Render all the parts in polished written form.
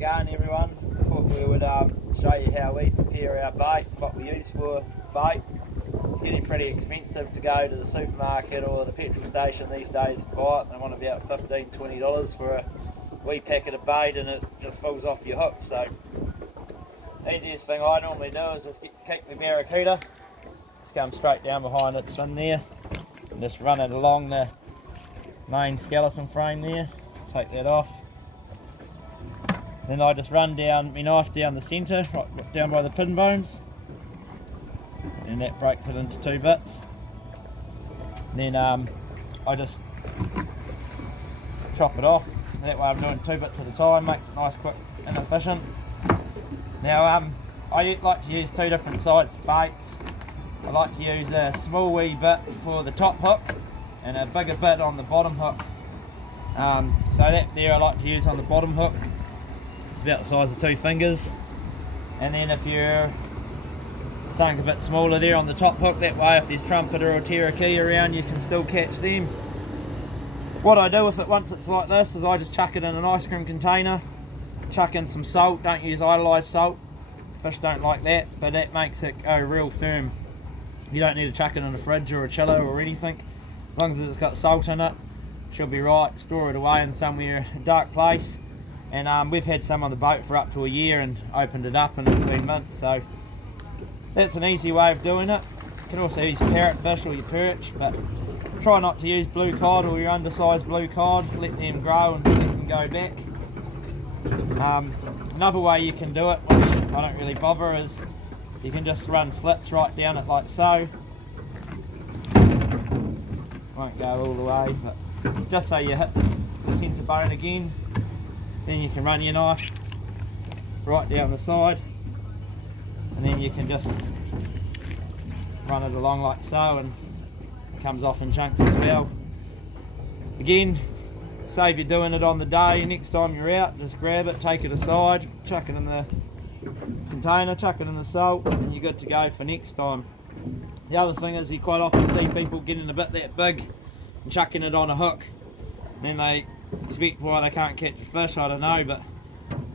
going, everyone? Thought we would show you how we prepare our bait, what we use for bait. It's getting pretty expensive to go to the supermarket or the petrol station these days and buy it. They want about $15–20 for a wee packet of bait, and it just falls off your hook. So the easiest thing I normally do is just keep my barracuda, just come straight down behind its fin there and just run it along the main skeleton frame there. Take that off. Then I just run down my knife down the centre, right down by the pin bones, and that breaks it into two bits. Then I just chop it off, so that way I'm doing two bits at a time, makes it nice, quick and efficient. Now I like to use two different size baits. I like to use a small wee bit for the top hook and a bigger bit on the bottom hook. So that there I like to use on the bottom hook. It's about the size of two fingers. And then if you're something a bit smaller there on the top hook, that way if there's trumpeter or terraki around, you can still catch them. What I do with it once it's like this is I just chuck it in an ice cream container, chuck in some salt. Don't use iodized salt, fish don't like that, but that makes it go real firm. You don't need to chuck it in a fridge or a chiller or anything. As long as it's got salt in it, she'll be right. Store it away in somewhere, a dark place. And we've had some on the boat for up to a year and opened it up and it's been mint. So that's an easy way of doing it. You can also use parrotfish or your perch, but try not to use blue cod or your undersized blue cod. Let them grow and let them go back. Another way you can do it, which I don't really bother, is you can just run slits right down it like so. Won't go all the way, but just so you hit the centre bone again. Then you can run your knife right down the side, and then you can just run it along like so, and it comes off in chunks as well. Again, say if you're doing it on the day, next time you're out, just grab it, take it aside, chuck it in the container, chuck it in the salt, and you're good to go for next time. The other thing is you quite often see people getting a bit that big and chucking it on a hook. Then they expect why they can't catch a fish, I don't know, but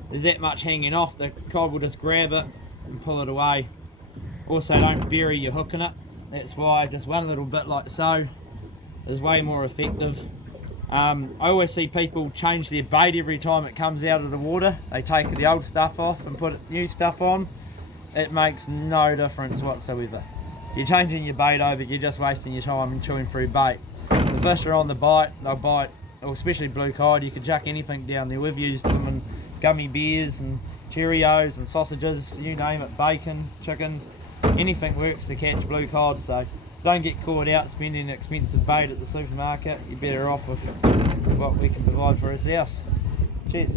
there's that much hanging off, the cod will just grab it and pull it away. Also, don't bury your hook in it. That's why just one little bit like so is way more effective. I always see people change their bait every time it comes out of the water. They take the old stuff off and put new stuff on. It makes no difference whatsoever. If you're changing your bait over, you're just wasting your time and chewing through bait. The fish are on the bite, they'll bite, or especially blue cod. You can chuck anything down there. We've used them in gummy bears and Cheerios and sausages, you name it, bacon, chicken, anything works to catch blue cod. So don't get caught out spending expensive bait at the supermarket. You're better off with what we can provide for ourselves. Cheers.